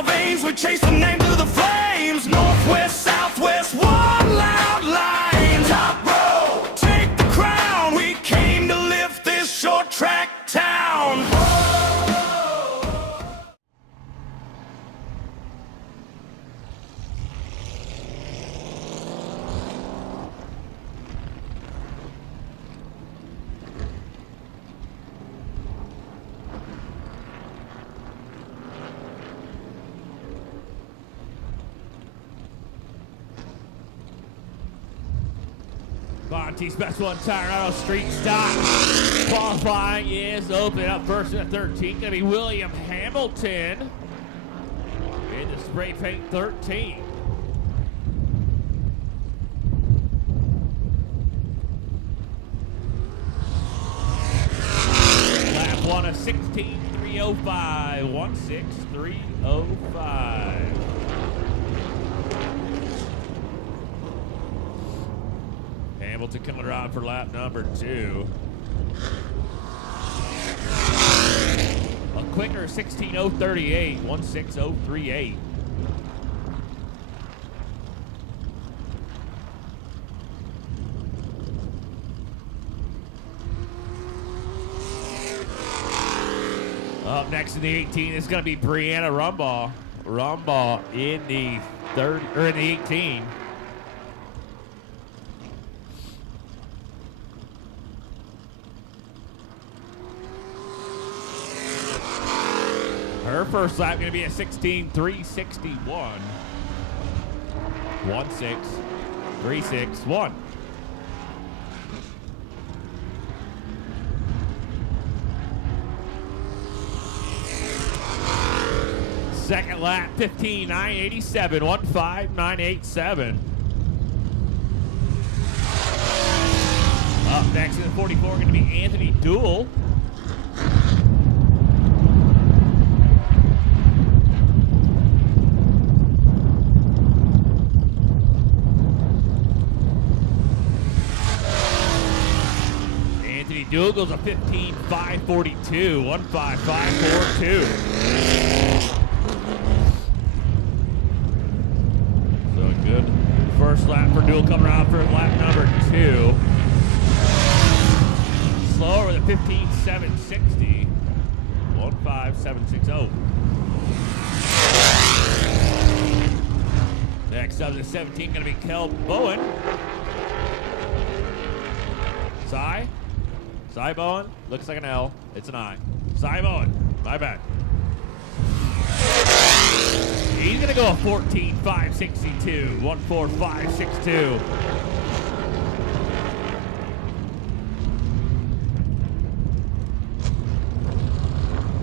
our veins. We chase the name through the flames. Northwest, southwest, one loud line. Top row, take the crown. We came to lift this short track town. Monty's best one tire auto street stock. Qualifying is open up first at 13. Gonna be William Hamilton in the spray paint 13. Lap 1 of 16.305. 16305. Hamilton coming around for lap number 2. A quicker 16.038, 16038. Up next in the 18 is going to be Brianna Rumbaugh. Rumbaugh in the 18. Her first lap going to be a 16.361. 16361. Second lap 15.987. 15987. Up next in the 44 going to be Anthony Dool. Dool goes a 15.542, 15542. So good first lap for Dool coming around for lap number 2. Slower with a 15.760, 15760. Next up is 17, going to be Kel Bowen. Cy Bowen, looks like an L. It's an I. Cy Bowen, my bad. He's going to go a 14.562, 14562.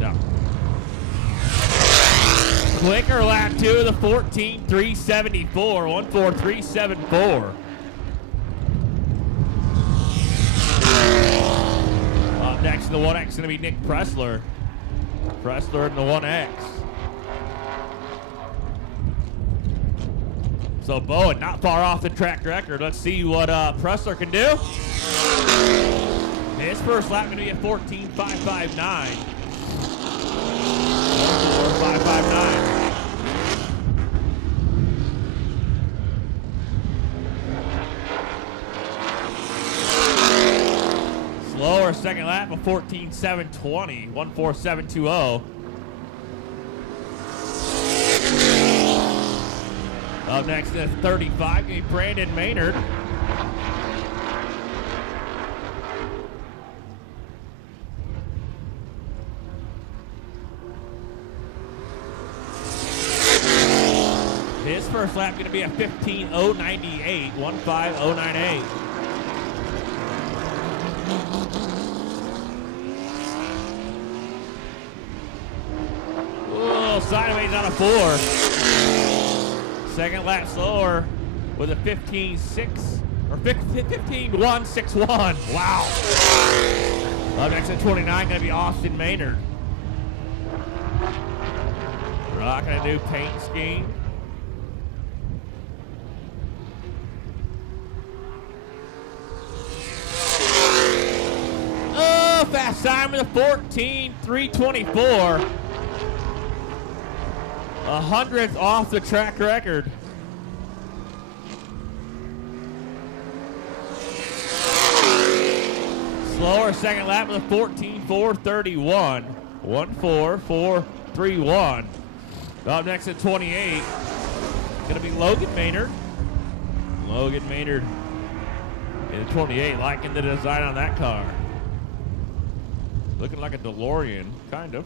No. Quicker lap 2 of the 14.374, 14374. Next to the 1X is going to be Nick Pressler. Pressler in the 1X. So Bowen not far off the track record. Let's see what Pressler can do. His first lap going to be a 14.559. 14.559. Slower second lap of 14.720, 14720. Up next is 35, going to be Brandon Maynard. His first lap going to be a 15.098, 15098. Sideways on a 4. Second lap slower with a 15.6 or 15.161. Wow. Up next at 29, going to be Austin Maynard. Rocking a new paint scheme. Oh, fast time with a 14.324. 100th off the track record. Slower second lap with a 14.431. 1.4431. Up next at 28. Gonna be Logan Maynard. Logan Maynard in 28, liking the design on that car. Looking like a DeLorean, kind of.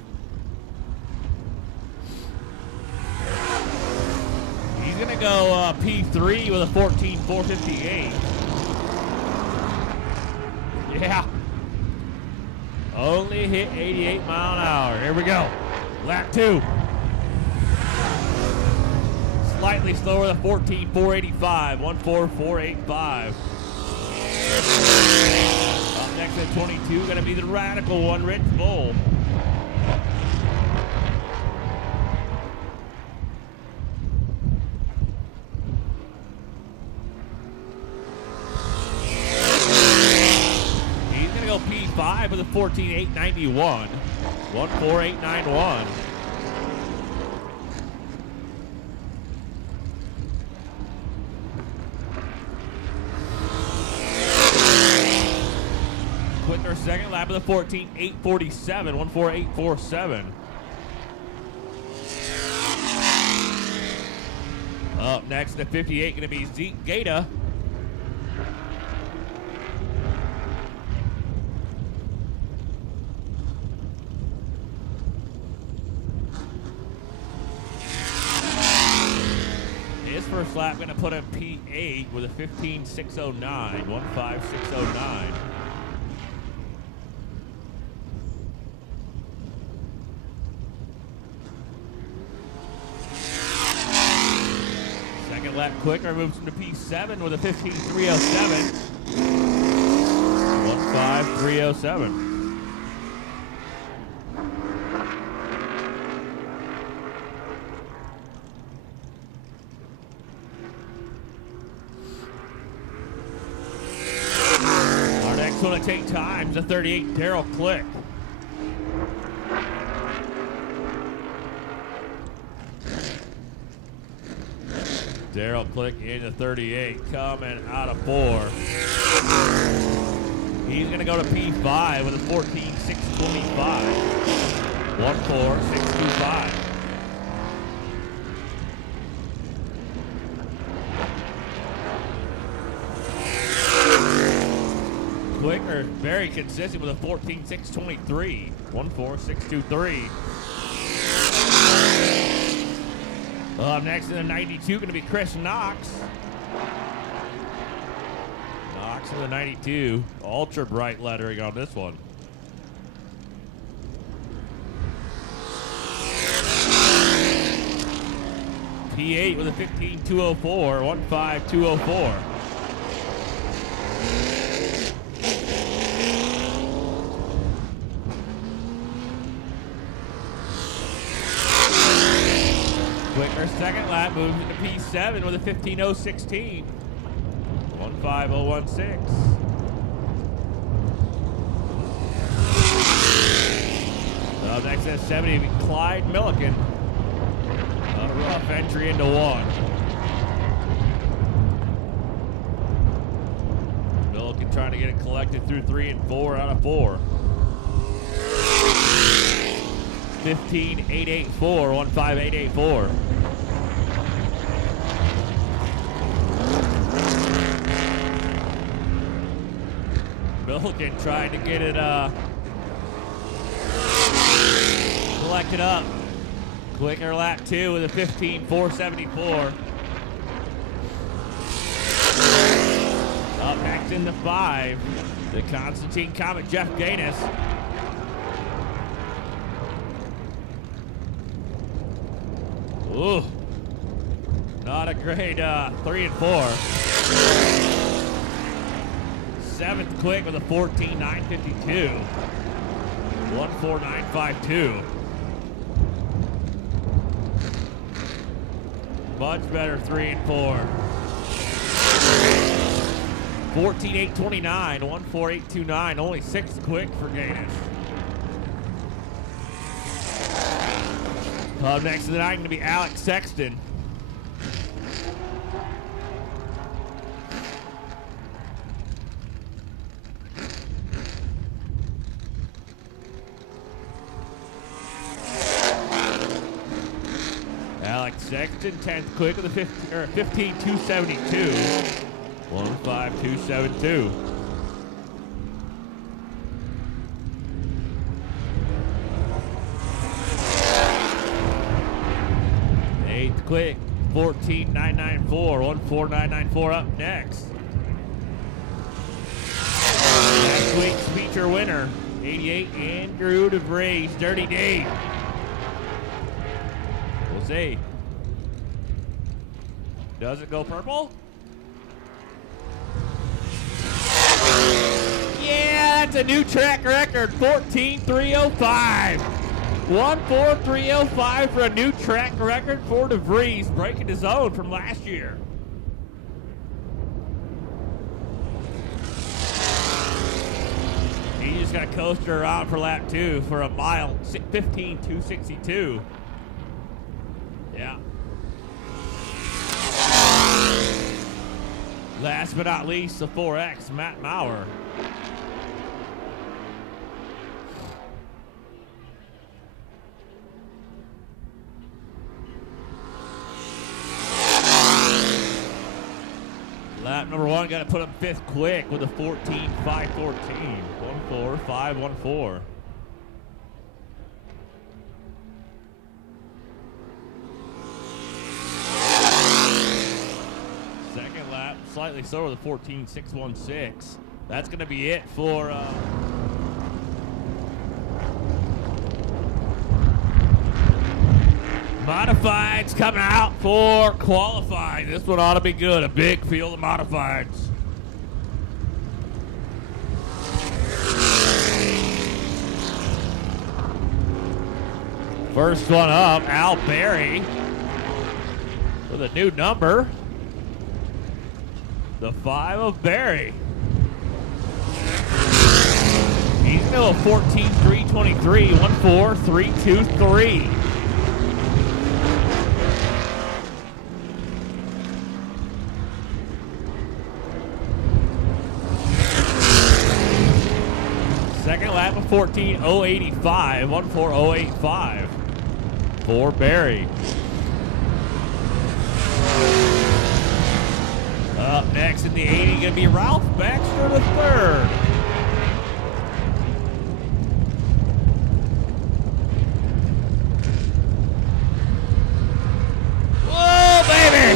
He's gonna go P3 with a 14.458. Yeah. Only hit 88 mile an hour. Here we go. Lap 2. Slightly slower than 14.485. 1.4485. Up next at 22, gonna be the radical one, Rich Bull. P5 with a 14.891. 1.4891. Quicker second lap with a 14.847. 1.4847. Up next at 58, going to be Zeke Gata. First lap going to put him P8 with a 15.609, 1.5609. Second lap quicker moves him to P7 with a 15.307, 1.5307. Going to take times a 38 Daryl Click. Daryl Click in the 38 coming out of 4. He's going to go to P5 with a 14.625. 1.4625. Quicker, very consistent with a 14.623. 1.4623. Up next in the 92, going to be Chris Knox. Knox in the 92. Ultra bright lettering on this one. P8 with a 15.204. 1.5204. Quicker second lap moves into P7 with a 15.016. 1.5016. Next at 70 will be Clyde Milliken. A rough entry into 1. Milliken trying to get it collected through 3 and 4 out of 4. 15.884, 1.5884. Milliken trying to get it collected up. Quicker lap 2 with a 15.474. Up next in the 5, the Constantine Comet Jeff Gaines. Ooh, not a great 3 and 4. 7th quick with a 14.952. 1.4952. Much better 3 and 4. 14.829, 1.4829. Only 6th quick for Gaines. Up next to the night going to be Alex Sexton. Alex Sexton, 10th quick with a 15.272. 15272. Eighth quick, 14.994. 14994 up next. Next week's feature winner, 88 Andrew DeVries, Dirty Dave. We'll see. Does it go purple? Yeah, that's a new track record, 14.305. 14305 for a new track record for DeVries, breaking his own from last year. He just got coasted around for lap 2 for a mile, 15.262. Yeah. Last but not least, the 4X, Matt Maurer. Lap number 1 got to put up 5th quick with a 14.514. 14514. Second lap, slightly slower with a 14.616. That's going to be it for modifieds coming out for qualifying. This one ought to be good. A big field of modifieds. First one up, Al Berry with a new number. The 5 of Berry. He's going to a 14.323, 14323. Second lap of 14.085, 14085 for Berry. Up next in the 80, going to be Ralph Baxter the third. Whoa, baby!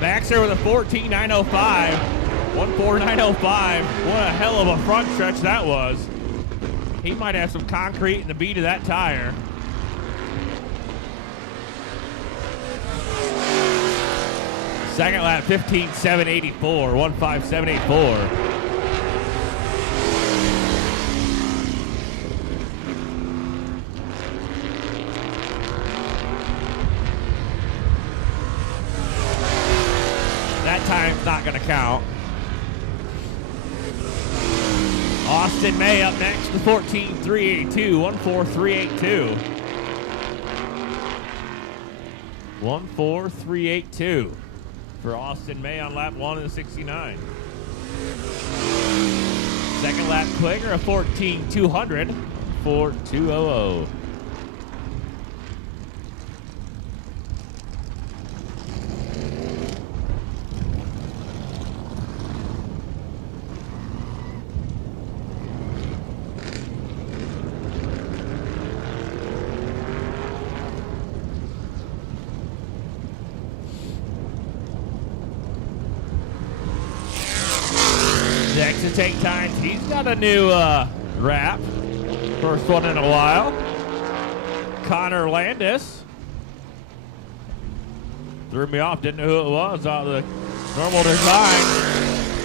Baxter with a 14.905. 14905. What a hell of a front stretch that was. He might have some concrete in the beat of that tire. Second lap, 15.784. 15784. That time's not going to count. Austin May up next to 14.382, 14382. 14382 for Austin May on lap 1 of the 69. Second lap quicker, a 14.200, 4.200. Exit take times. He's got a new wrap. First one in a while. Connor Landis. Threw me off. Didn't know who it was out of the normal design.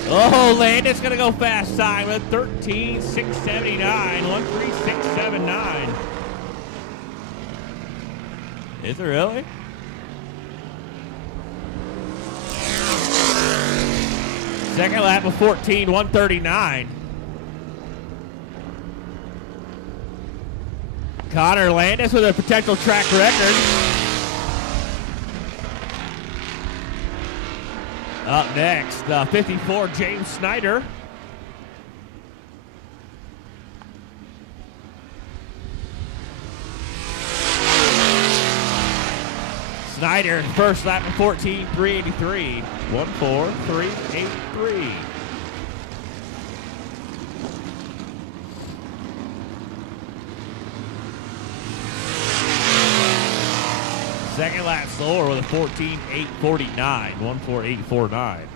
Oh, Landis going to go fast time with 13.679. 13679. Is it really? Second lap of 14.139. Connor Landis with a potential track record. Up next, 54, James Snyder. Snyder, first lap of 14.383. 1:4.383. Second lap slower with a 14.849. 1:4.849.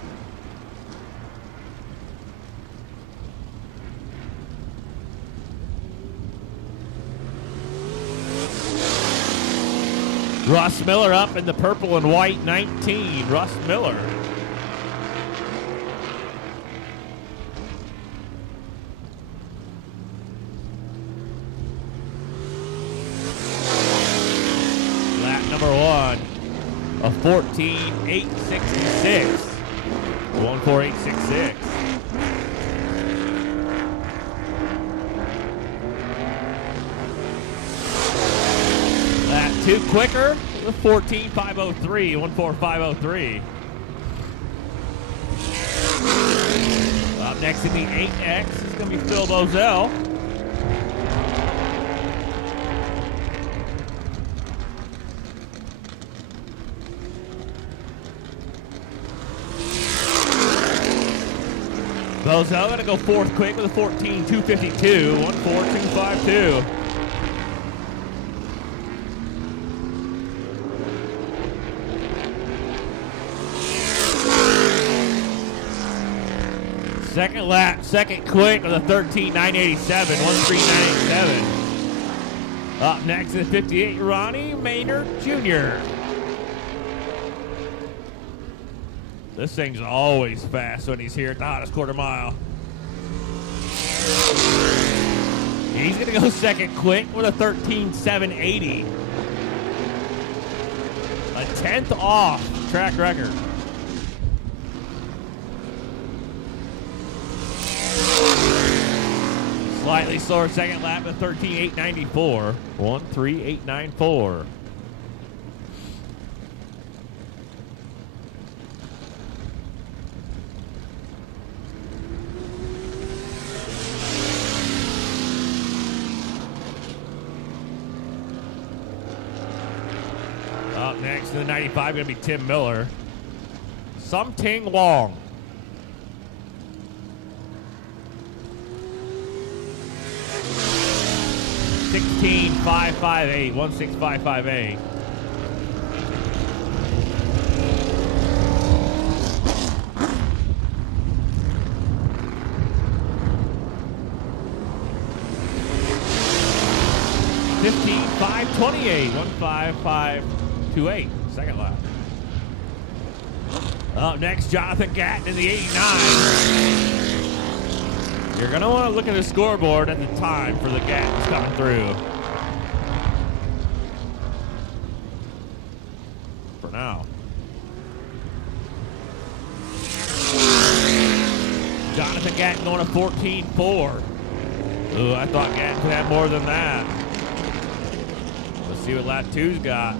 Russ Miller up in the purple and white 19. Russ Miller. Lap number one, a 14.866. 1:4.866. Two quicker, the 14.503, 1:4.503. Up next in the 8X is going to be Phil Bozell. Bozell going to go fourth quick with a 14.252, 1:4.252. Second lap, second quick with a 13.987, 1:3.987. Up next is 58, Ronnie Maynard Jr. This thing's always fast when he's here at the hottest quarter mile. He's gonna go second quick with a 13.780. A 10th off track record. Slightly slower second lap at 13.894. 1:3.894. Up next to the 95 going to be Tim Miller. Something Wong. 16.558, 16558. $15.528, 15528. Second lap. Up next, Jonathan Gatton in the 89. You're going to want to look at the scoreboard at the time for the Gattons coming through. For now. Jonathan Gatton going to 14.4. Ooh, I thought Gatton could have more than that. Let's see what lap two's got.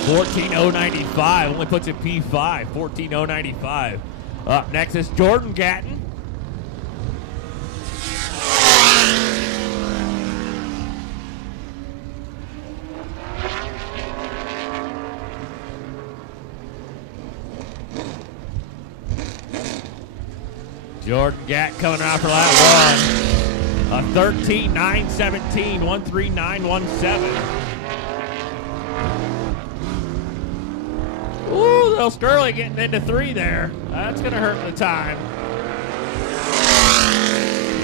$14.095, only puts it P5, $14.095. Up next is Jordan Gatton. Jordan Gatton coming around for lap one. A 13.917, 13917. Ooh, little Sterling getting into three there. That's going to hurt the time.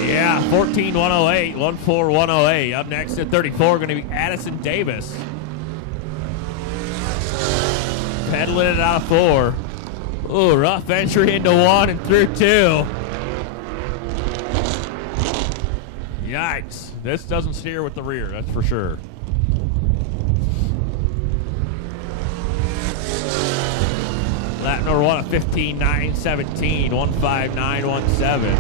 Yeah, 14.108, 14108. Up next at 34, going to be Addison Davis. Pedaling it out of four. Ooh, rough entry into one and through two. Yikes. This doesn't steer with the rear, that's for sure. Lap number one, a 15.917, 15917.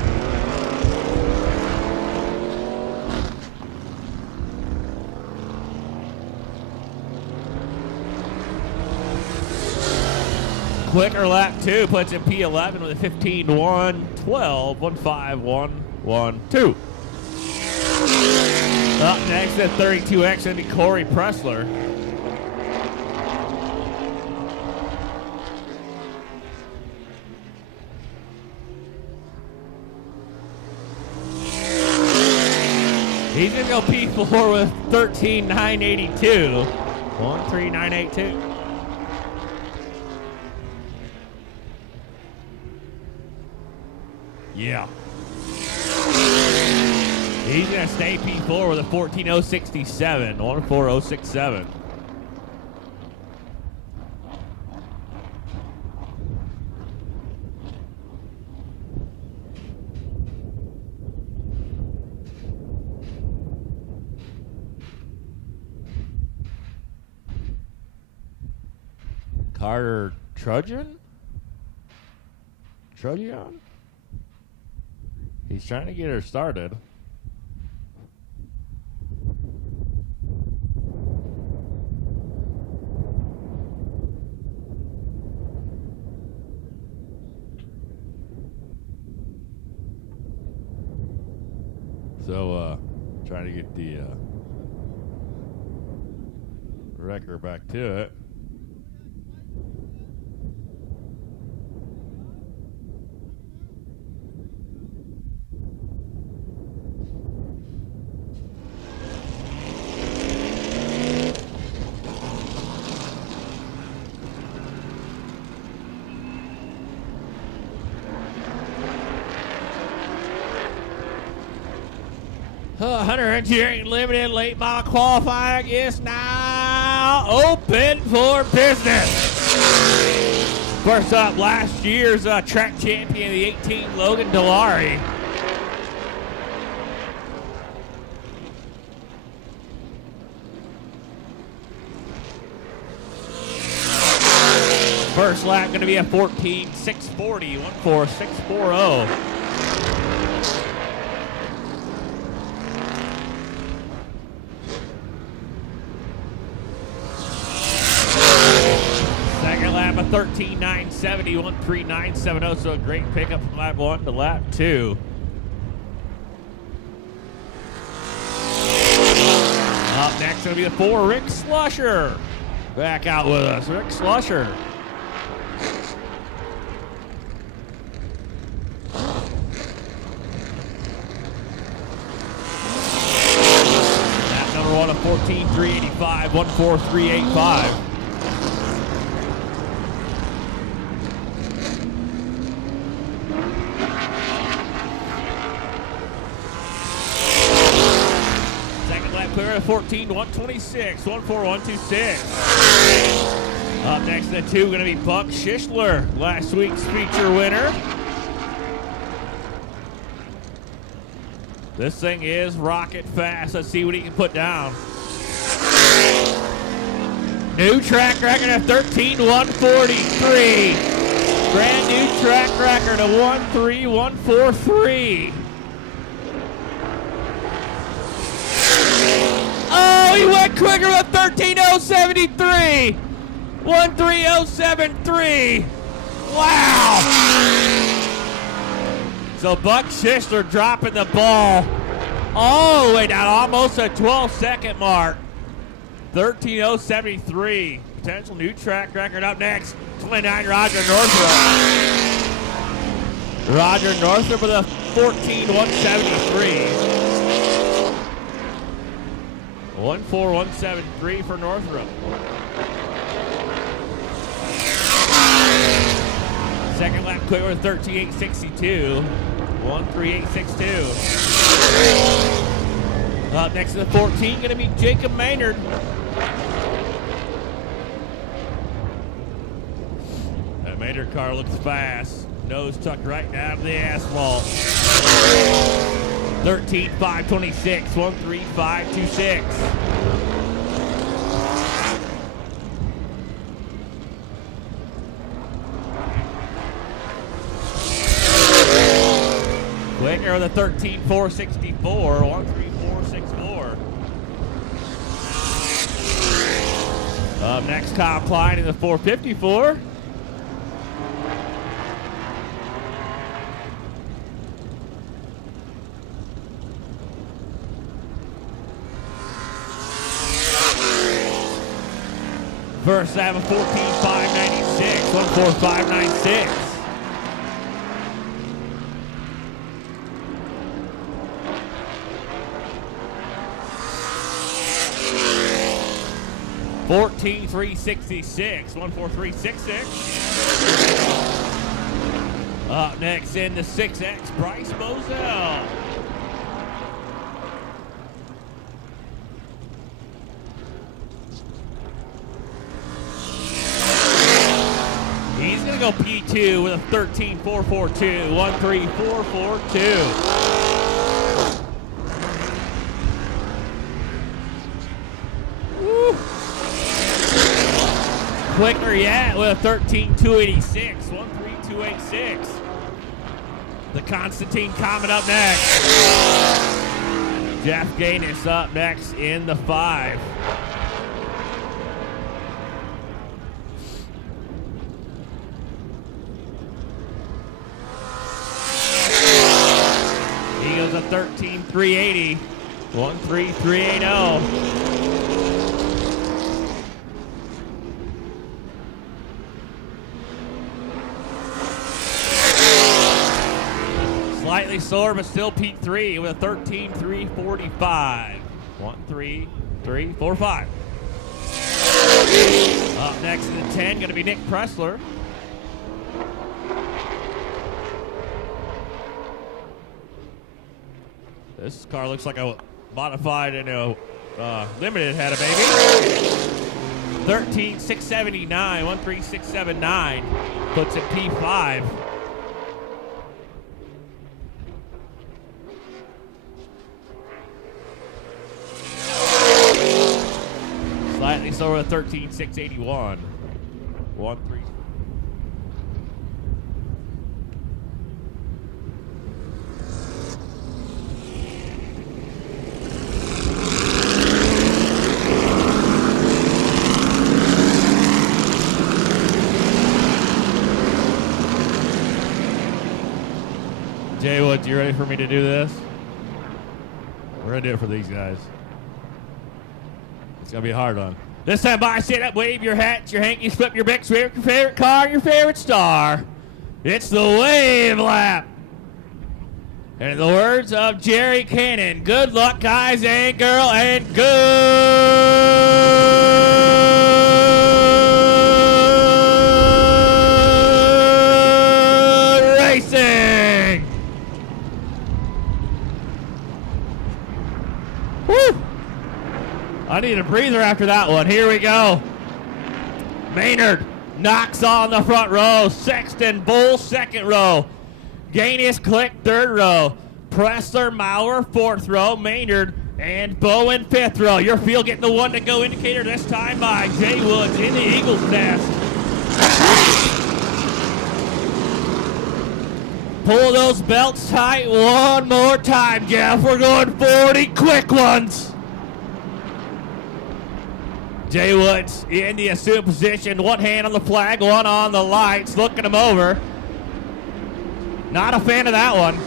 quicker lap 2 puts in P11 with a 15-1, 12, 1-5, 1-1-2. Up next at 32X, going to be Corey Pressler. He's going to go P4 with 13.982. 13982. Yeah. He's going to stay P4 with a 14.067. 14067. Carter Trudgeon? Trudgeon? He's trying to get her started. So, trying to get the wrecker back to it. Hunter Engineering Limited late model qualifying is now open for business. First up, last year's track champion, the 18, Logan Delary. First lap going to be a 14.640, 14640. Second lap, a 13.970, 13970. So a great pickup from lap 1 to lap 2. Up next going to be the 4, Rick Slusher. Back out with us, Rick Slusher. Lap number 1, a 14.385, 14385. Clear at 14.126, 14126. Up next, the 2 going to be Buck Schischler, last week's feature winner. This thing is rocket fast. Let's see what he can put down. New track record of 13.143. Brand new track record of 13143. Oh, he went quicker with 13.073. 13073. Wow. So Buck Schischler dropping the ball all the way down, almost a 12-second mark. 13.073. Potential new track record. Up next, 29, Roger Northrup. Roger Northrup with a 14.173. 14173 for Northrup. Second lap quick with 13.862. 13862. Up next to the 14, going to be Jacob Maynard. That Maynard car looks fast. Nose tucked right down to the asphalt. 13.526, 13526. Quicker with a 13.464, 13464. Up next, Kyle Klein in the 454. First lap of 14.596. 1:45.96. $14.366. 1:43.66. Up next in the 6X, Bryce Moselle. He's going to go P2 with a 13.442. 1:34.42. Quicker yet with a 13.286. 1:32.86. The Constantine Comet up next. Jeff Gaines up next in the 5. He goes a 13.380. 1:33.80. Slightly slower, but still P3 with a 13.345. 1:33.45. Up next in the 10, going to be Nick Pressler. This car looks like a modified, limited had a baby. 13.679. 1:36.79. Puts it P5. Slightly slower at 13.681. 1.3. Jay Woods, you ready for me to do this? We're gonna do it for these guys. It's gonna be a hard one. This time by, sit up, wave your hats, your hankies, flip your bicks, your favorite car, your favorite star. It's the wave lap. And in the words of Jerry Cannon, good luck, guys and girl, and good racing. Woo! I need a breather after that one. Here we go. Maynard knocks on the front row. Sexton, Bull, second row. Gaines, Click, third row. Pressler, Maurer, fourth row. Maynard and Bowen, fifth row. Your field getting the one to go indicator this time by Jay Woods in the Eagles Nest. Pull those belts tight one more time, Jeff. We're going 40 quick ones. Jay Woods in the assumed position. One hand on the flag, one on the lights. Looking him over. Not a fan of that one.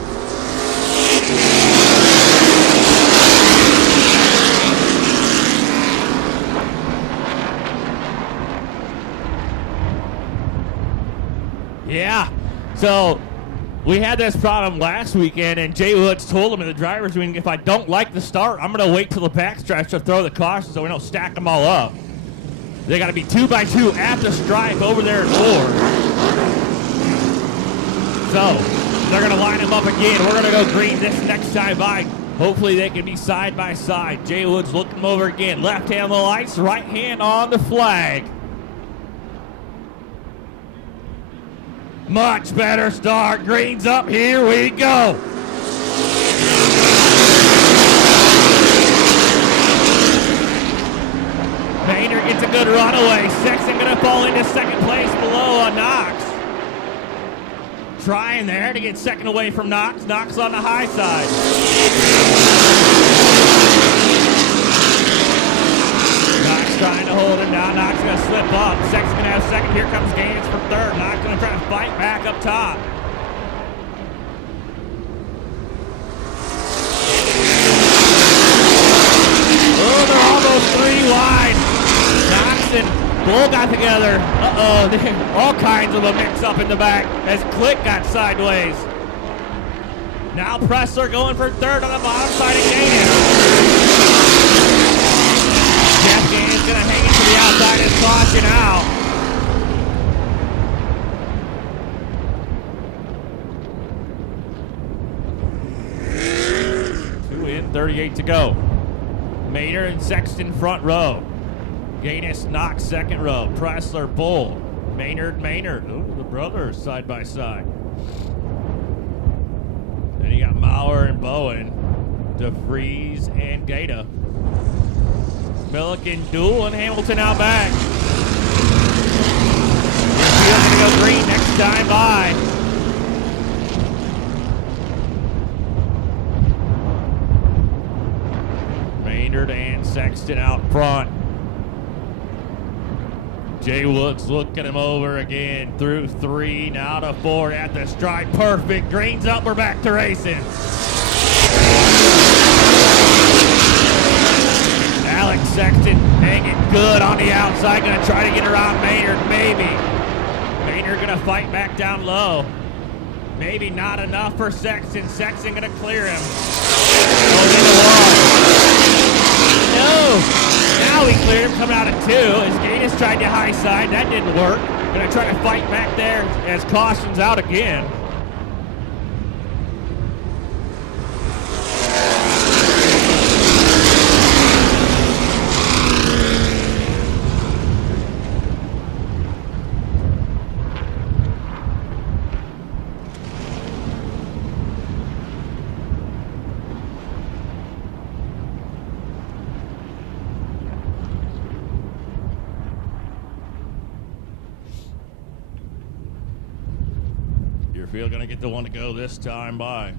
Yeah. So we had this problem last weekend, and Jay Woods told him in the driver's meeting, if I don't like the start, I'm going to wait till the backstretch to throw the caution so we don't stack them all up. They got to be 2 by 2 at the stripe over there at 4. So they're going to line them up again. We're going to go green this next time by. Hopefully they can be side by side. Jay Woods looking them over again. Left hand on the lights, right hand on the flag. Much better start. Green's up. Here we go. Maynard gets a good runaway. Sexton going to fall into second place below on Knox. Trying there to get second away from Knox. Knox on the high side. Knox trying to hold him down. Knox going to slip up. Sexton going to have second. Here comes Gaines for third. Knox going to try to fight back up top. Oh, they're almost 3 wide. Knox and Bull all got together. Uh-oh, all kinds of a mix-up in the back as Click got sideways. Now Pressler going for third on the bottom side of Gaines. Jeff Gaines gonna hang it to the outside as caution out. Two in, 38 to go. Maynard and Sexton front row. Gaines Knox second row. Pressler Bull. Maynard. Ooh, the brothers side by side. Then you got Maurer and Bowen. DeVries and Gata. Milliken duel and Hamilton out back. Field's gonna go green next time by. Maynard and Sexton out front. Jay Woods looking him over again. Through 3, now to 4 at the stripe. Perfect. Green's up. We're back to racing. Alex Sexton hanging good on the outside. Going to try to get around Maynard. Maybe. Maynard going to fight back down low. Maybe not enough for Sexton. Sexton going to clear him. Goes in the wall. No. Now he cleared him coming out of 2 as Gaines tried to high side. That didn't work. Gonna try to fight back there as caution's out again. Field gonna get the one to go this time by.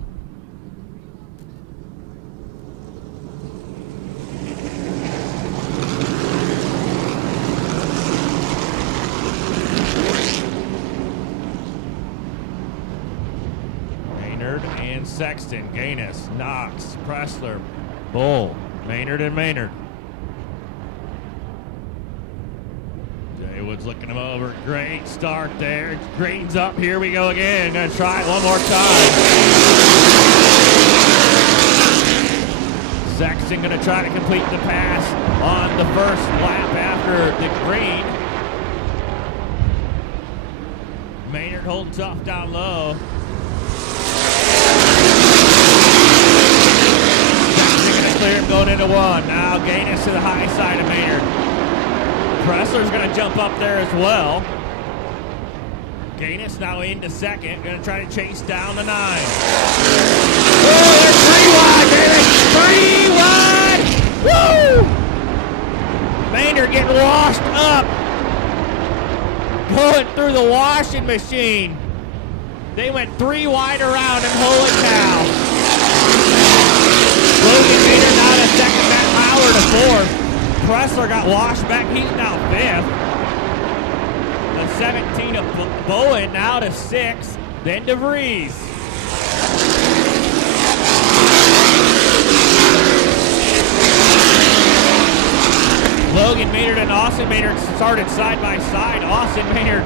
Maynard and Sexton, Gaines, Knox, Pressler, Bull, Maynard and Maynard. Woods looking him over. Great start there. Green's up. Here we go again. Gonna try it one more time. Sexton gonna try to complete the pass on the first lap after the green. Maynard holding tough down low. Sexton gonna clear him going into 1. Now Gaines to the high side of Maynard. Pressler's going to jump up there as well. Gaines now into second. Going to try to chase down the 9. Oh, they're 3 wide, baby! 3 wide! Woo! Maynard getting washed up. Going through the washing machine. They went 3 wide around him. Holy cow. Logan Maynard now to second. Matt Maurer to 4th. Pressler got washed back. He's now 5th. The 17 of Bowen now to 6th. Then DeVries. Logan Maynard and Austin Maynard started side by side. Austin Maynard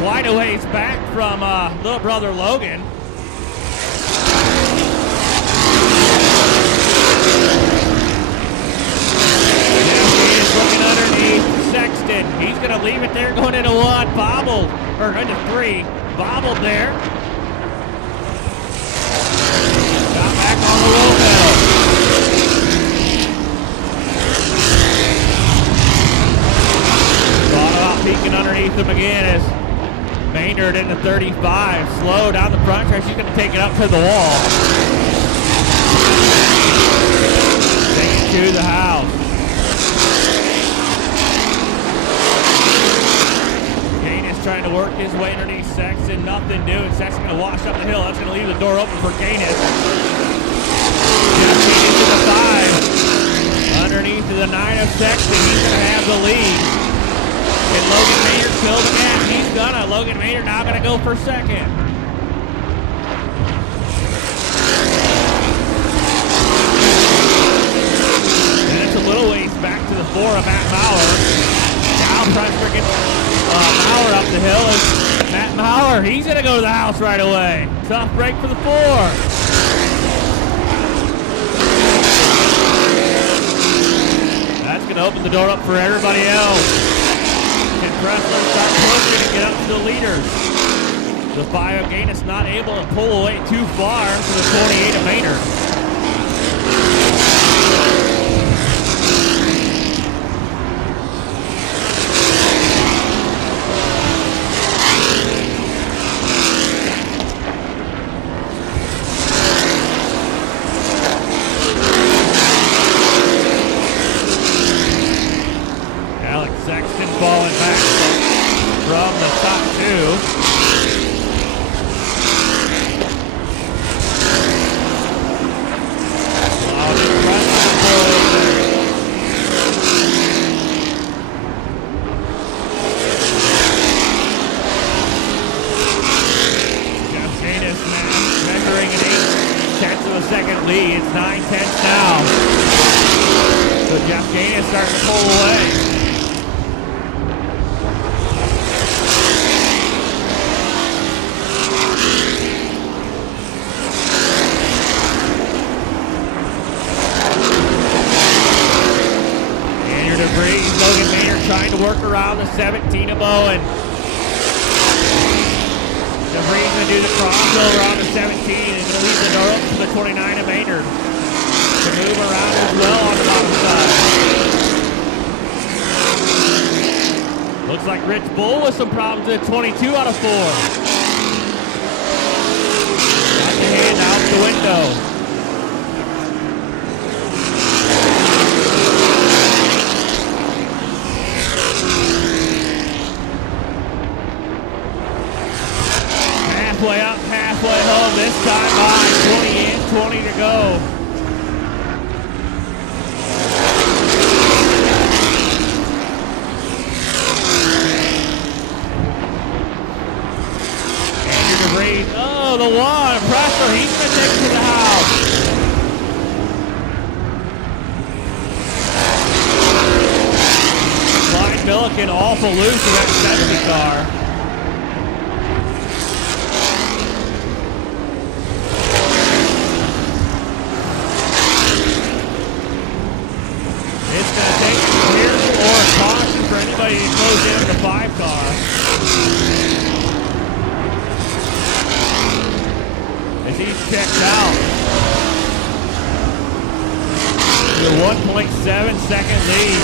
quite a ways back from little brother Logan. Looking underneath Sexton. He's going to leave it there going into 1. Bobbled. Or into 3. Bobbled there. Got back on the roll now. Thought about peeking underneath him again as Maynard into 35. Slow down the front stretch. He's going to take it up to the wall. Take it to the house. Trying to work his way underneath Sexton. Nothing doing. Sexton going to wash up the hill. That's going to leave the door open for Gaines. Gaines to the 5. Underneath to the 9 of Sexton. He's going to have the lead. Can Logan Maynard fill the gap? He's gonna. Logan Maynard now going to go for second. And it's a little ways back to the 4 of Matt Maurer. Now Pressler gets 4. He's going to go to the house right away. Tough break for the 4. That's going to open the door up for everybody else. Can Pressler start pushing and get up to the leaders? The 5 of Gaines not able to pull away too far for the 28 of Maynard. Falling back from the top 2. Jeff Gaines measuring an 8/10 of a second lead. It's 9/10 now. So Jeff Gaines starting to pull away. Logan Maynard trying to work around the 17 of Bowen. DeVries going to do the crossover on the 17 and going to leave the door open for the 29 of Maynard. To move around as well on the bottom side. Looks like Rich Bull with some problems at 22 out of 4. Got the hand out the window. Halfway up, halfway home, this time by 20 in, 20 to go. Andrew DeVries, oh, the 1, Pressler, he's going to take it to the house. Clyde Milliken awful loose of that 70 car. Anybody that goes in the 5 car. As he's checked out. The 1.7 second lead.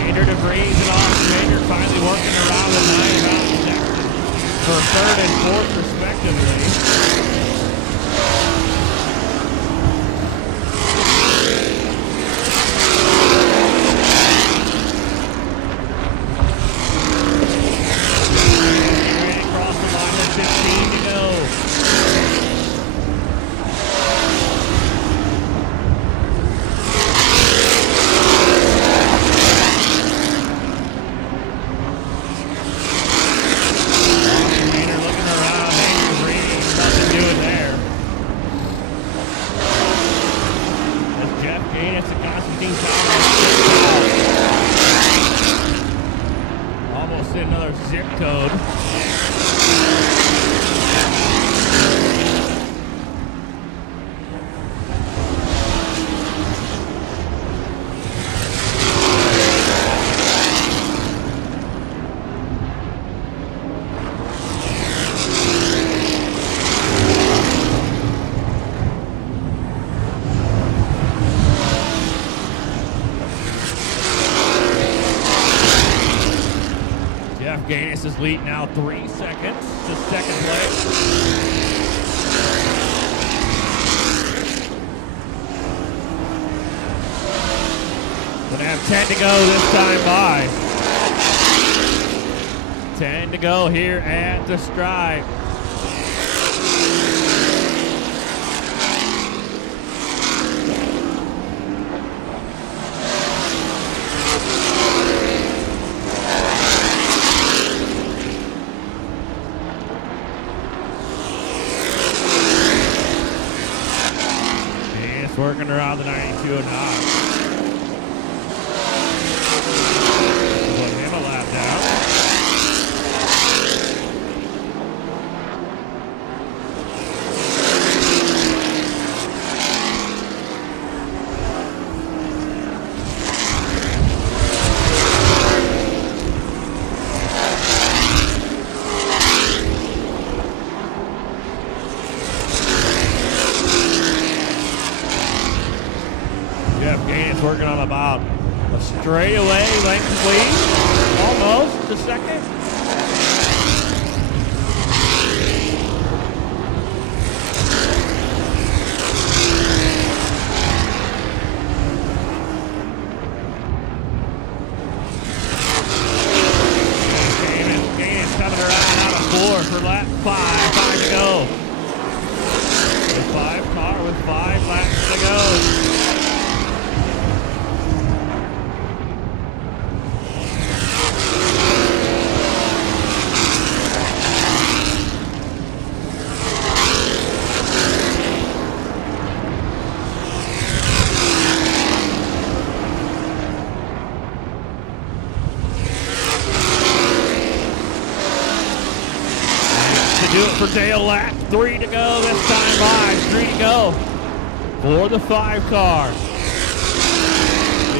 Andrew DeVries and Austin Maynard finally working around the 9 around the section for 3rd and 4th respectively. Almost another zip code. Gaines is leading now 3 seconds to second place. Gonna have 10 to go this time by. 10 to go here at the stripe. Working around the 92 and high. Put him a lap down. Jeff Gaines working on about a straightaway length lead. Almost to second. Gaines coming around out of 4 for lap 5. 5 to go. The 5 car with 5 laps to go. Do it for Dale lap. 3 to go this time by. 3 to go for the 5 car. Is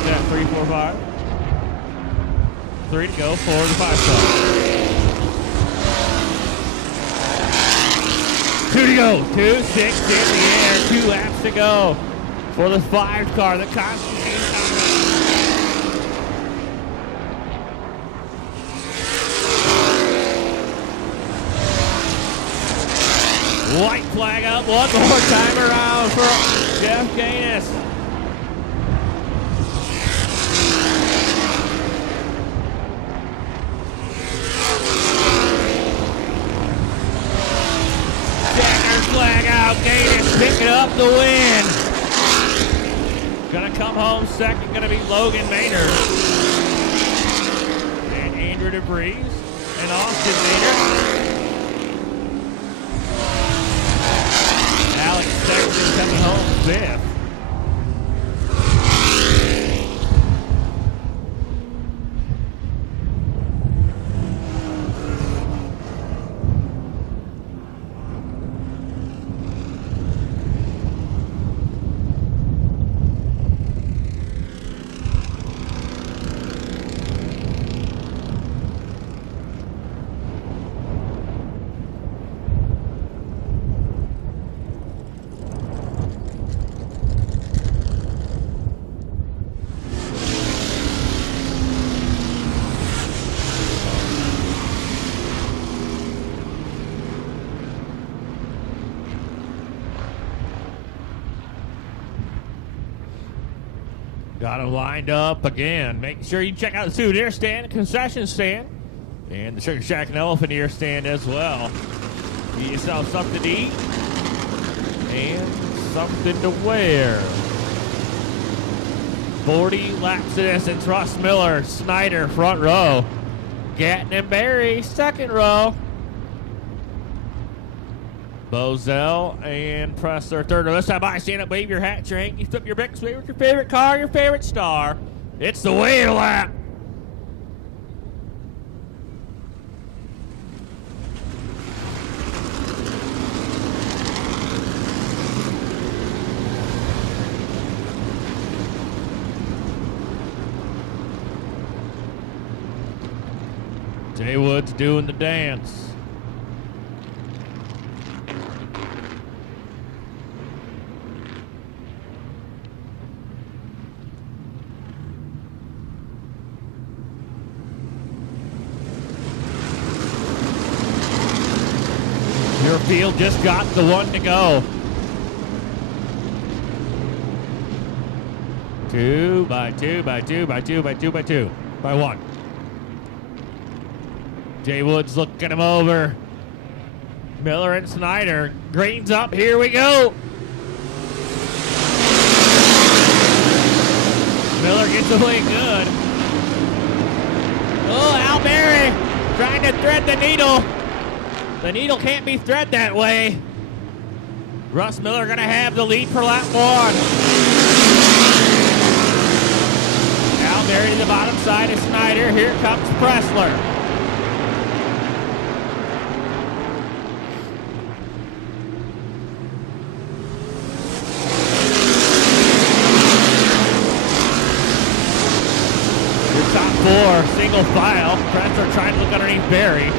that 3, 4, 5? 3 to go for the 5 car. 2 to go. 2, 6 in the air. 2 laps to go for the 5 car. The Constantine time. White flag up, one more time around for Jeff Gaines. Checkered flag out, Gaines picking up the win. Gonna come home second, gonna be Logan Maynard. And Andrew DeVries and Austin Maynard. Alex Sexton coming home 5th. Got them lined up again. Make sure you check out the souvenir stand, concession stand, and the Sugar Shack and Elephant Ear stand as well. Get yourself something to eat and something to wear. 40 laps of distance. Russ Miller, Snyder, front row. Gatton and Barry, second row. Bozell and Pressler, third row. This time I stand up, wave your hat, your hanky, flip your Bix, wave with your favorite car, your favorite star. It's the way lap. Jay Woods doing the dance. Your field just got the 1 to go. 2 by 2 by 2 by 2 by 2 by 2 by 1. Jay Woods looking him over. Miller and Snyder. Green's up. Here we go. Miller gets away good. Oh, Al Berry trying to thread the needle. The needle can't be thread that way. Russ Miller gonna have the lead for lap 1. Al Berry to the bottom side of Snyder. Here comes Pressler. Top 4, single file. Pressler trying to look underneath Barry.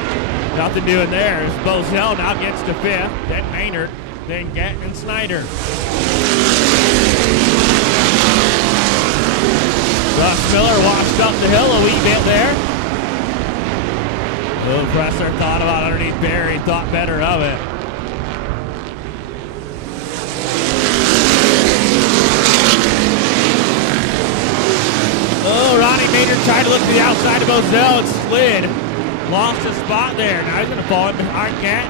Nothing doing there. As Bozell now gets to 5th. Then Maynard. Then Gatton and Snyder. Miller washed up the hill a wee bit there. Little Presser thought about underneath Barry, thought better of it. Oh, Ronnie Maynard tried to look to the outside of Bozell and slid. Lost his spot there. Now he's going to fall into Arnett.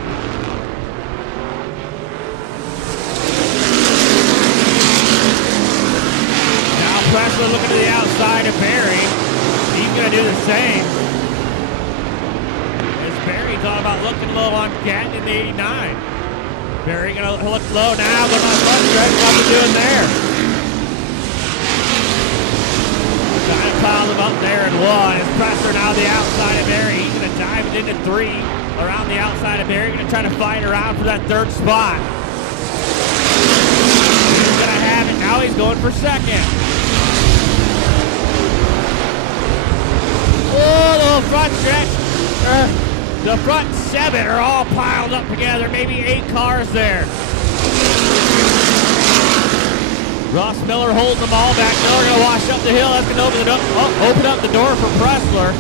Now Pressler looking to the outside of Barry. He's going to do the same. As Barry thought about looking low on Gatton in the 89. Barry going to look low now, but on the front stretch, what are we doing there? Trying to pile them up there in one. It's Presser now the outside of Barry. He's going to dive it into three around the outside of Barry. Going to try to fight around for that third spot. He's going to have it. Now he's going for second. Oh, the front stretch. The front seven are all piled up together. Maybe 8 cars there. Ross Miller holds them all back. Miller going to wash up the hill. That's going to open up the door for Pressler.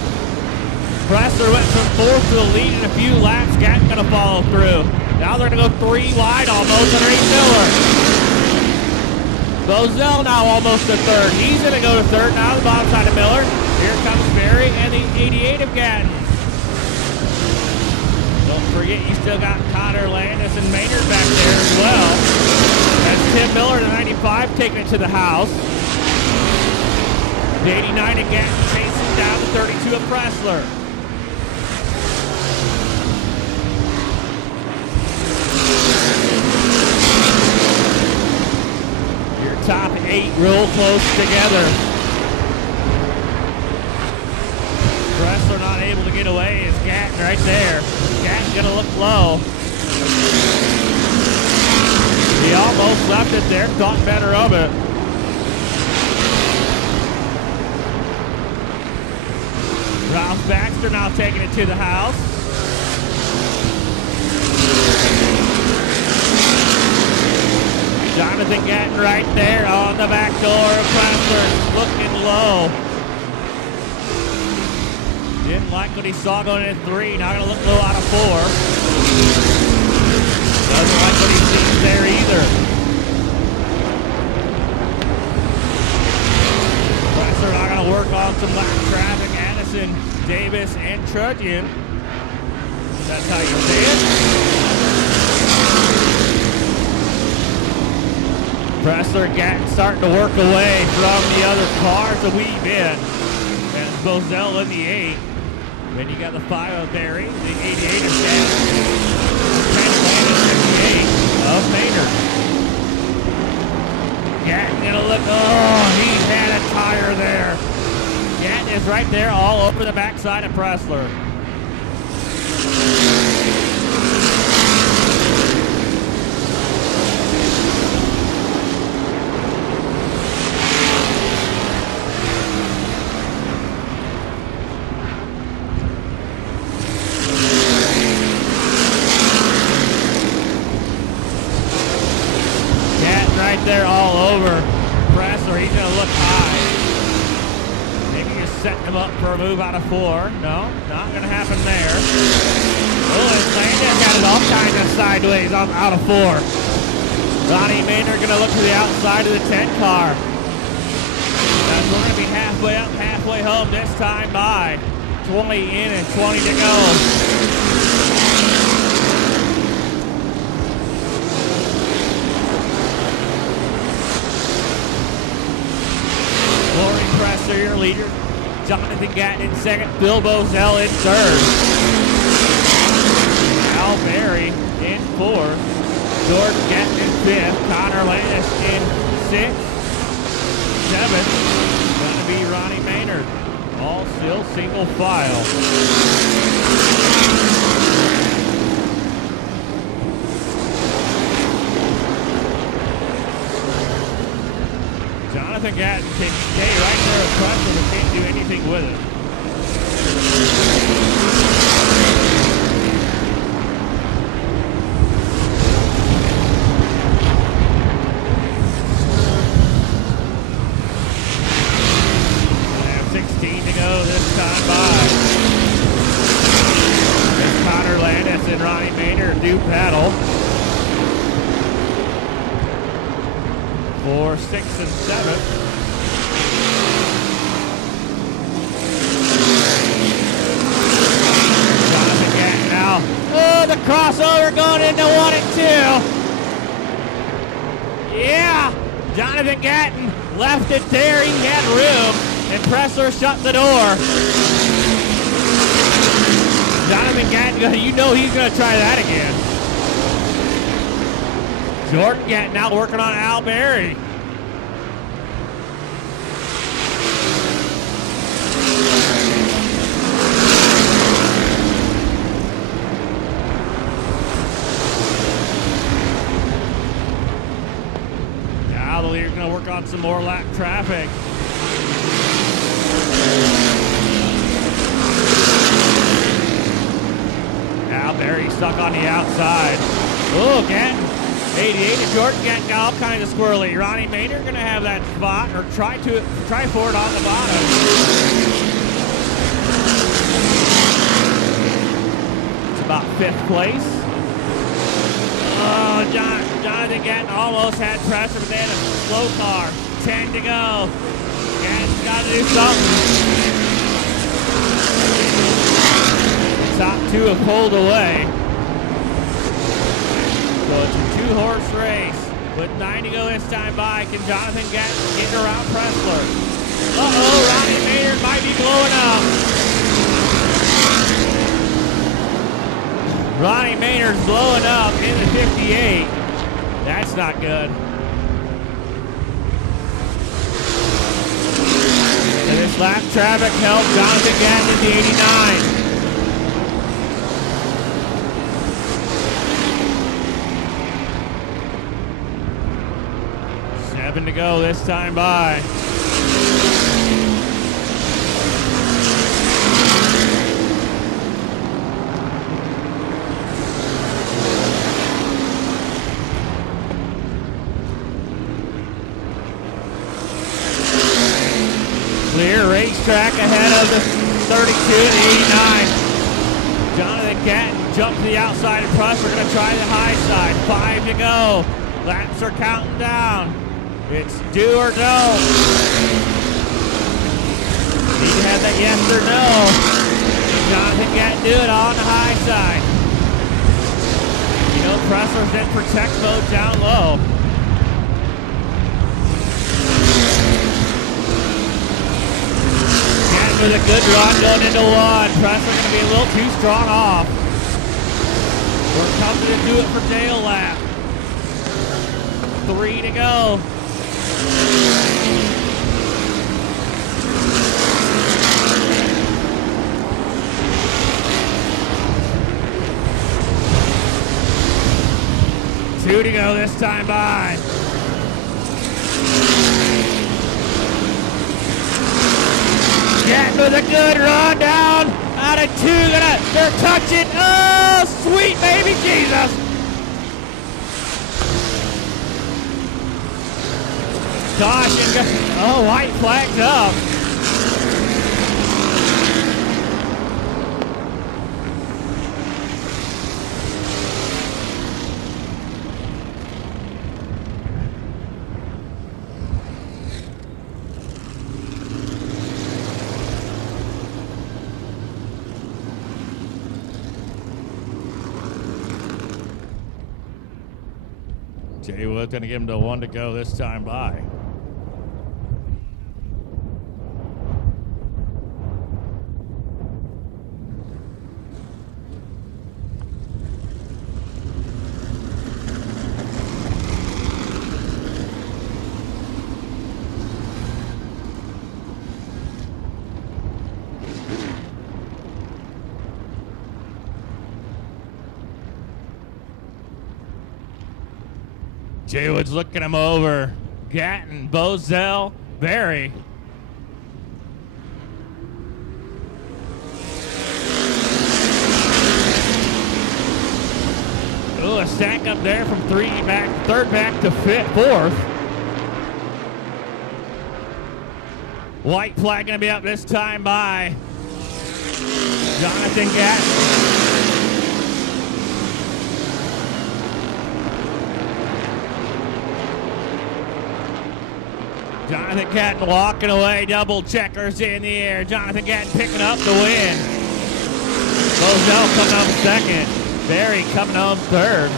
Pressler went from 4th to the lead in a few laps. Gatton's going to follow through. Now they're going to go 3 wide almost underneath Miller. Bozell now almost to 3rd. He's going to go to 3rd now, the bottom side of Miller. Here comes Barry and the 88 of Gatton. Don't forget, you still got Connor Landis and Maynard back there as well. That's Tim Miller, the 95, taking it to the house. The 89 of Gatton chasing down the 32 of Pressler. Your top 8 real close together. Pressler not able to get away. It's Gatton right there. Gatton's going to look low. He almost left it there, thought better of it. Ralph Baxter now taking it to the house. Jonathan Gatton right there on the back door of Pressler, looking low. Didn't like what he saw going in 3, now gonna look low out of 4. Doesn't like what he sees there either. Presser not going to work on some lap traffic. Addison, Davis, and Trudgeon. That's how you say it. Pressler Gatton starting to work away from the other cars a wee bit. That's Bozell in the 8. Then you got the 5 of Barry, the 88 of Gatton. Of Maynard. Gatton gonna look, he's had a tire there. Gatton is right there all over the backside of Pressler. There all over Pressler. He's going to look high. Maybe just setting him up for a move out of 4. No, not going to happen there. Oh, and Landis got it all kinds of sideways out of 4. Ronnie Maynard going to look to the outside of the 10 car. We're going to be halfway up, halfway home this time by 20 in and 20 to go. Presser, your leader. Jonathan Gatton in 2nd. Bill Bozell in 3rd. Al Berry in 4th. Jordan Gatton in 5th. Connor Landis in 6th. 7th. Going to be Ronnie Maynard. All still single file. Jonathan Gatton can stay right there with Pressler, but can't do anything with it. 6th and 7th. Jonathan Gatton now. Oh, the crossover going into 1 and 2. Yeah, Jonathan Gatton left it there. He had room, and Pressler shut the door. Jonathan Gatton, you know he's going to try that again. Jordan Gatton out working on Al Berry. Now the leader's going to work on some more lap traffic. Al Berry stuck on the outside. Oh, Gatton. 88 to Jordan Gatton got all kinds of squirrely. Ronnie Maynard gonna have that spot, or try for it on the bottom. It's about 5th place. Oh, Jonathan Gatton almost had pressure, but they had a slow car. 10 to go. Gatton's gotta do something. Top 2 have pulled away. So it's a 2-horse race. With 9 to go this time by, can Jonathan Gatton get around Pressler? Uh-oh, Ronnie Maynard might be blowing up. Ronnie Maynard's blowing up in the 58. That's not good. And this lap traffic helped Jonathan Gatton in the 89. 7 to go this time by. Clear racetrack ahead of the 32 and 89. Jonathan Gatton jumped to the outside of Pressler. We're going to try the high side. 5 to go. Laps are counting down. It's do or no. Need to have that yes or no. Jonathan Gatton do it on the high side. You know, Pressler's in protect mode down low. Gatton with a good run going into 1. Pressler going to be a little too strong off. We're coming to do it for Dale lap. 3 to go. Two to go this time by. Gatton with a good run down out of 2. They're touching. Oh, sweet baby Jesus. Caution. Oh, white flagged up. Jay Wood's going to give him to 1 to go this time by. Jay Wood's looking him over. Gatton, Bozell, Berry. Ooh, a stack up there from 3rd back to 4th. White flag gonna be up this time by Jonathan Gatton. Jonathan Catton walking away, double checkers in the air. Jonathan Catton picking up the win. Bozell coming home second. Barry coming home third.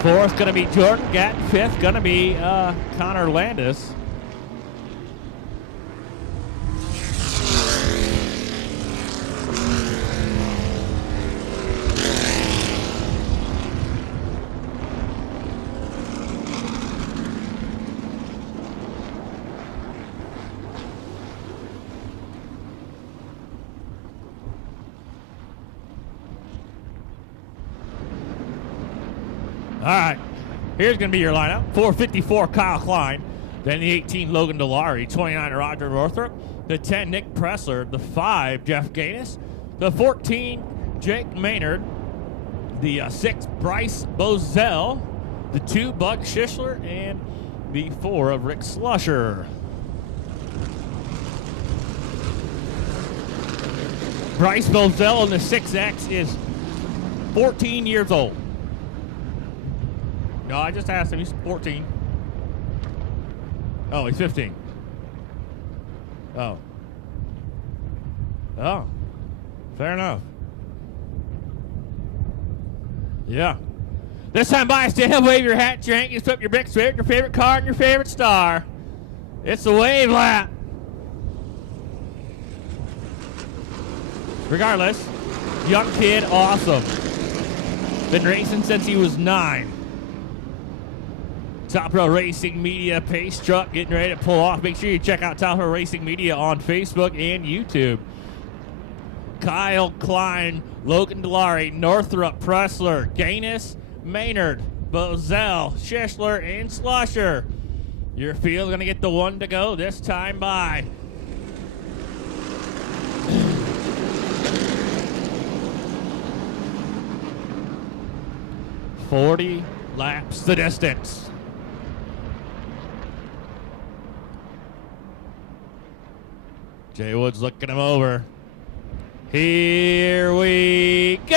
Fourth going to be Jordan Gatton. Fifth going to be Connor Landis. All right, here's going to be your lineup. 454, Kyle Klein. Then the 18, Logan Delary. 29, Roger Northrup. The 10, Nick Pressler. The 5, Jeff Gaines. The 14, Jake Maynard. The 6, Bryce Bozell. The 2, Bud Schishler. And the 4 of Rick Slusher. Bryce Bozell in the 6X is 14 years old. No, I just asked him. He's 14. Oh, he's 15. Oh. Oh. Fair enough. Yeah. This time by, stand, wave your hat, your hankies, flip your big straight, your favorite card, and your favorite star. It's the wave lap. Regardless, young kid, awesome. Been racing since he was 9. Top Row Racing Media pace truck getting ready to pull off. Make sure you check out Top Row Racing Media on Facebook and YouTube. Kyle Klein, Logan Delary, Northrup, Pressler, Gaines, Maynard, Bozell, Schishler, and Slusher. Your field going to get the one to go this time by. $40 laps the distance. Jay Woods looking him over. Here we go!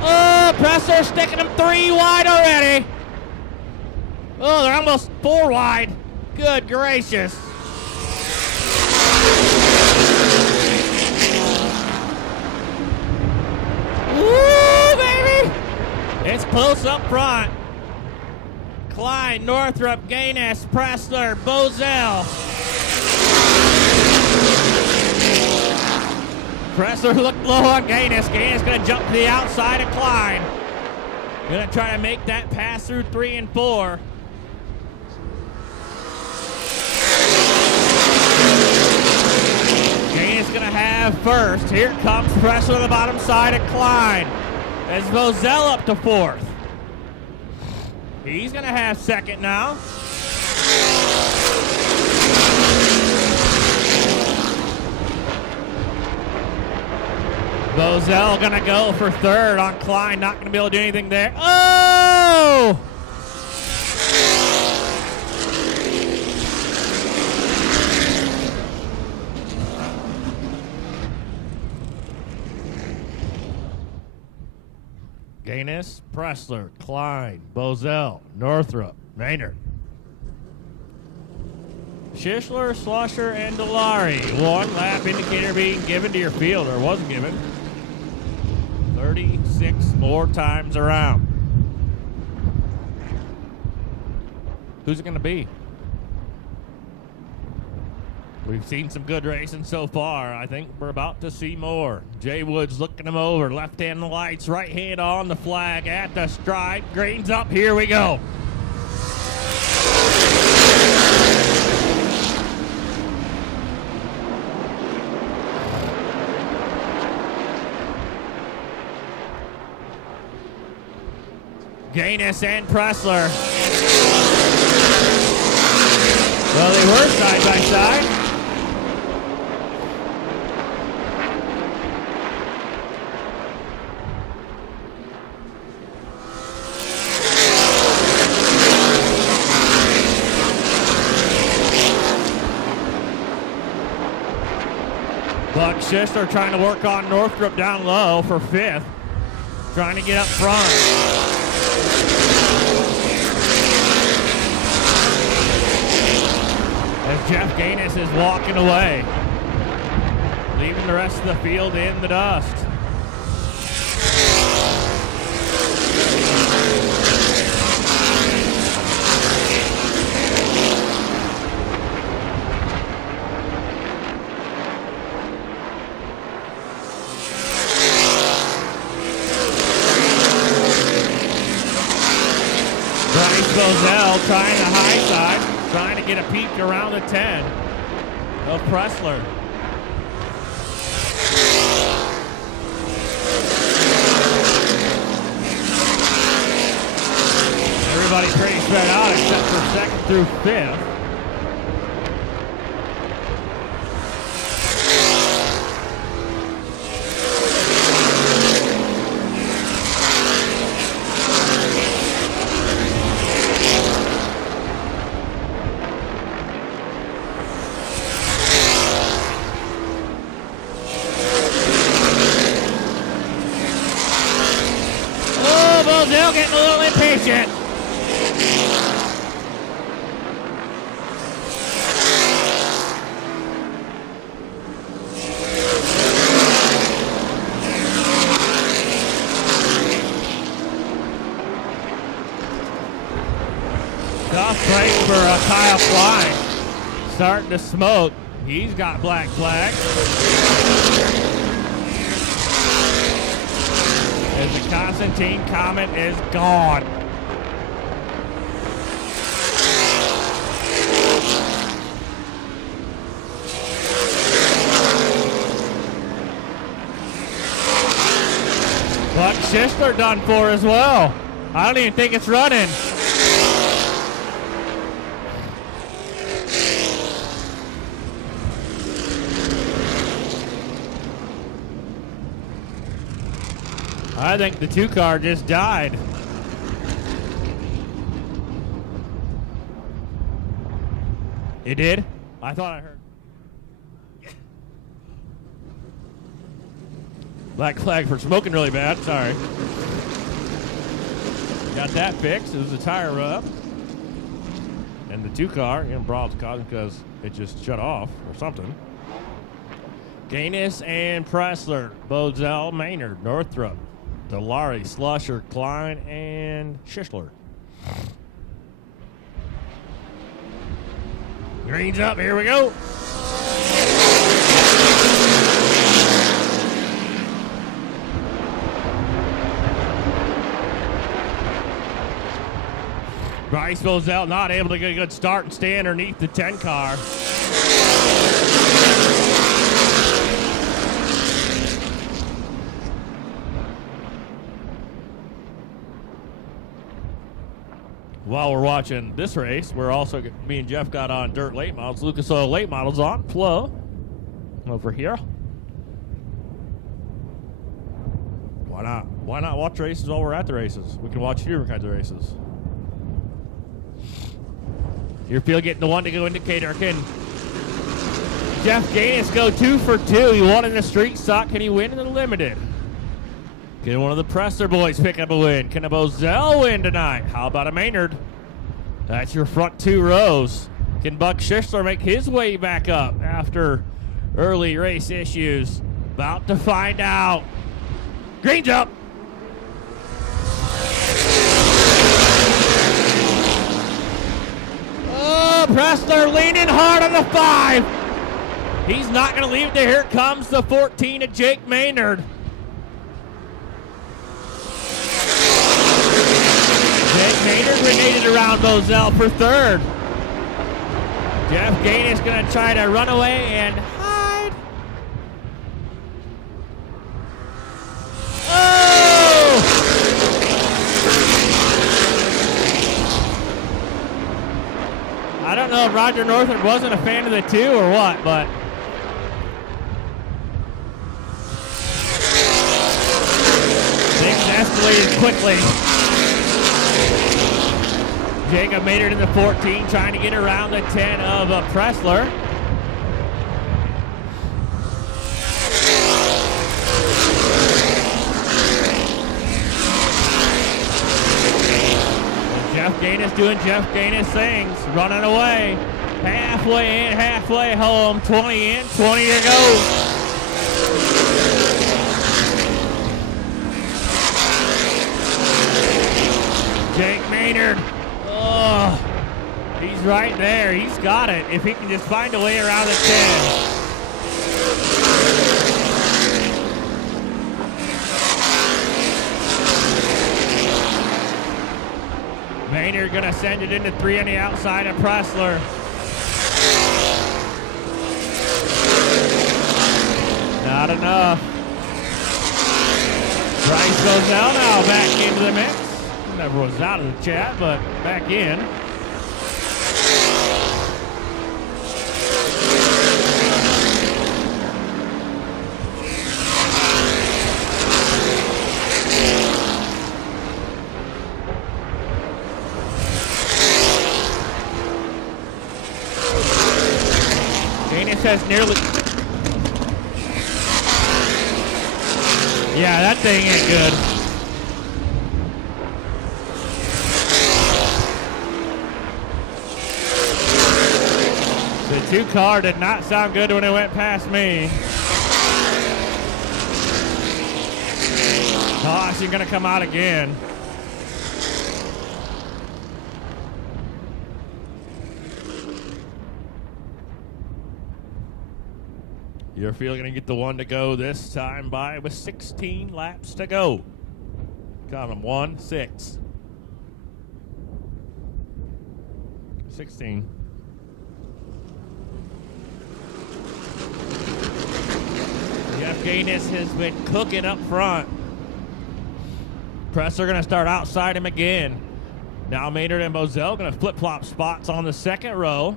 Oh, Pressler sticking them 3 wide already. Oh, they're almost 4 wide. Good gracious. Woo, baby! It's close up front. Klein, Northrup, Gaines, Pressler, Bozell. Pressler looked low on Gaines. Gaines going to jump to the outside of Klein. Going to try to make that pass through 3 and 4. Gaines going to have first. Here comes Pressler on the bottom side of Klein. As Bozell up to 4th. He's going to have second now. Bozell going to go for 3rd on Klein. Not going to be able to do anything there. Oh! Gaines, Pressler, Klein, Bozell, Northrup, Maynard. Schishler, Slusher, and Delary. 1 lap indicator being given to your field, or wasn't given. 36 more times around. Who's it going to be? We've seen some good racing so far. I think we're about to see more. Jay Woods looking him over. Left hand on the lights, right hand on the flag at the stride. Green's up. Here we go. Gaines and Pressler. Well, they were side by side. Buck Schistler trying to work on Northrop down low for 5th. Trying to get up front. As Jeff Gaines is walking away, leaving the rest of the field in the dust. Bozell trying the high side, trying to get a peek around the 10 of Pressler. Everybody pretty spread out except for 2nd through 5th. Bozell getting a little impatient. Tough break for Kyle Klein. Starting to smoke. He's got black flag. As the Constantine Comet is gone. Buck Schistler done for as well. I don't even think it's running. I think the 2 car just died. It did? I thought I heard. Black flag for smoking really bad. Sorry. Got that fixed. It was a tire rub. And the 2 car, problems caused because it just shut off or something. Gaines and Pressler, Bozell, Maynard, Northrop, Delary, Slusher, Klein, and Schistler. Green's up, here we go. Bryce Bozell not able to get a good start and stay underneath the 10 car. While we're watching this race, we're also, me and Jeff got on dirt late models. Lucas Oil late models on Flo over here. Why not? Why not watch races while we're at the races? We can watch different kinds of races. Your field getting the 1 to go indicator. Can Jeff Gaines go 2 for 2? He won in the street stock. Can he win in the limited? Can one of the Pressler boys pick up a win? Can a Bozell win tonight? How about a Maynard? That's your front 2 rows. Can Buck Schistler make his way back up after early race issues? About to find out. Green's up. Oh, Pressler leaning hard on the 5. He's not going to leave it there. Here comes the 14 of Jake Maynard. Jake Maynard grenaded around Bozell for 3rd. Jeff Gaines is going to try to run away and hide. Oh! I don't know if Roger Northrop wasn't a fan of the 2 or what, but things escalated quickly. Jacob Maynard in the 14, trying to get around the 10 of Pressler. Gaines doing Jeff Gaines things, running away. Halfway in, halfway home, 20 in, 20 to go. Jake Maynard, oh, he's right there. He's got it. If he can just find a way around the 10. Maynard gonna send it into 3 on the outside of Pressler. Not enough. Bryce goes out now, back into the mix. Never was out of the chat, but back in. Gaines has nearly... Yeah, that thing ain't good. The 2 car did not sound good when it went past me. Caution gonna come out again. Your field gonna get the 1 to go this time by with 16 laps to go. Count them, 1, 6. 16. Jeff Gaines has been cooking up front. Pressler gonna start outside him again. Now Maynard and Moselle gonna flip-flop spots on the 2nd row.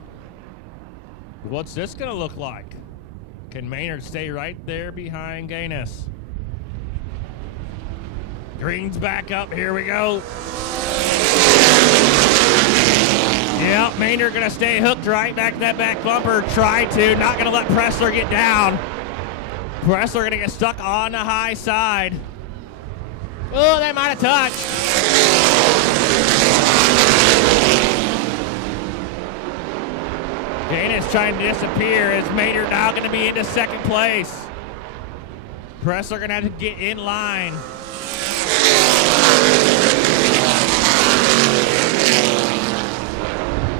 What's this gonna look like? Can Maynard stay right there behind Gaines? Green's back up, here we go. Yep, Maynard gonna stay hooked right back to that back bumper. Try to, not gonna let Pressler get down. Pressler gonna get stuck on the high side. Oh, they might have touched. Gaines trying to disappear as Maynard now gonna be into 2nd place. Pressler gonna have to get in line.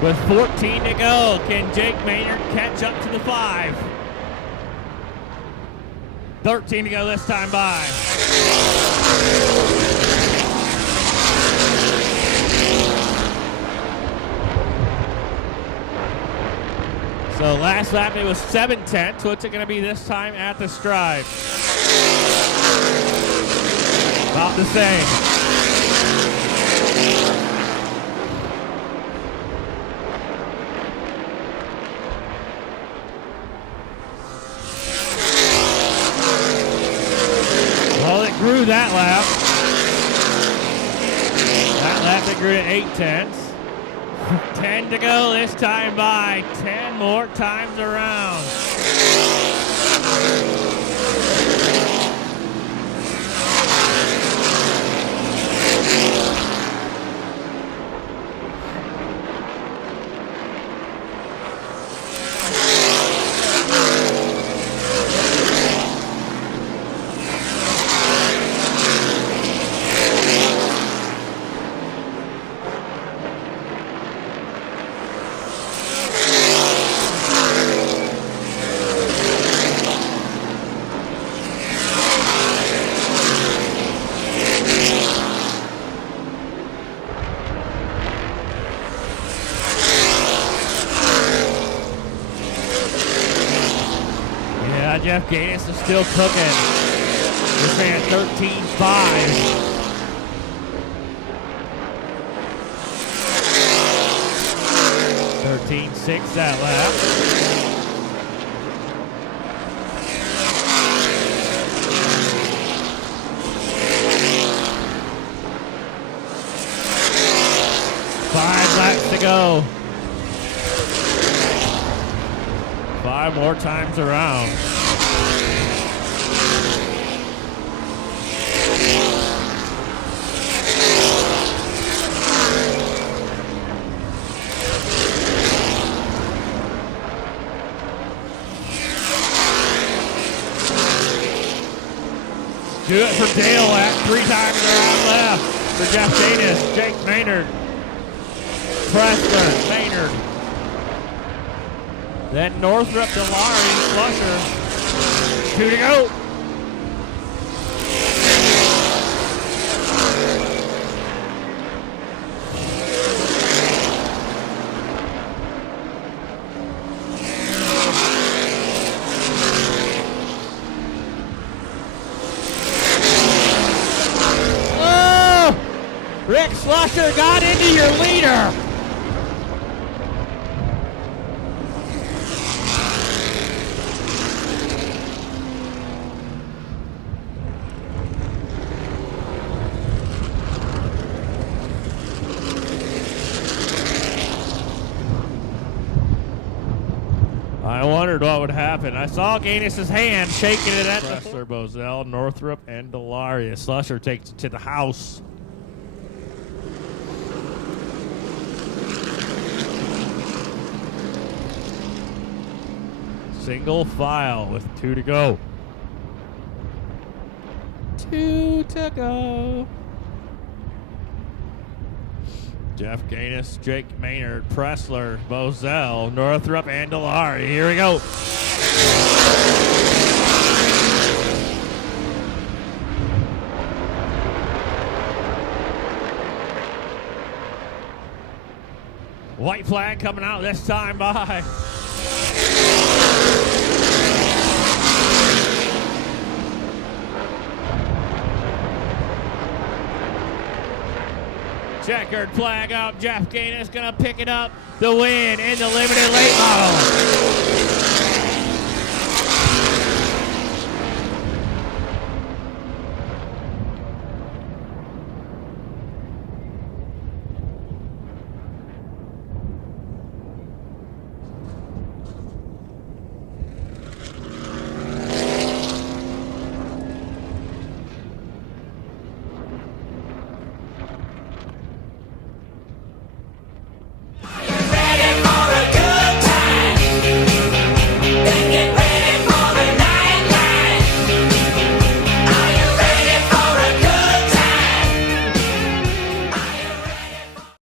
With 14 to go, can Jake Maynard catch up to the 5? 13 to go this time by. So last lap it was 7/10. What's it going to be this time at the stripe? About the same. Well, it grew that lap. That lap it grew to 8/10. 10 to go this time by. 10 more times around. Jeff Gaines is still cooking. This man 13.5. 13.6 that lap. Five laps to go. 5 more times around. for Dale at 3 times around left for Jeff Danis, Jake Maynard, Preston, Maynard. Then Northrup, DeLari, Slusher. 2 to go. Rick Slusher got into your leader. I wondered what would happen. I saw Gaines' hand shaking it at Wrestler Bozell, Northrup, and DeLaria. Slusher takes it to the house. Single file with 2 to go. 2 to go. Jeff Gaines, Jake Maynard, Pressler, Bozell, Northrup, and DeLari. Here we go. White flag coming out this time by checkered flag out. Jeff Gaines gonna pick it up. The win in the limited late model.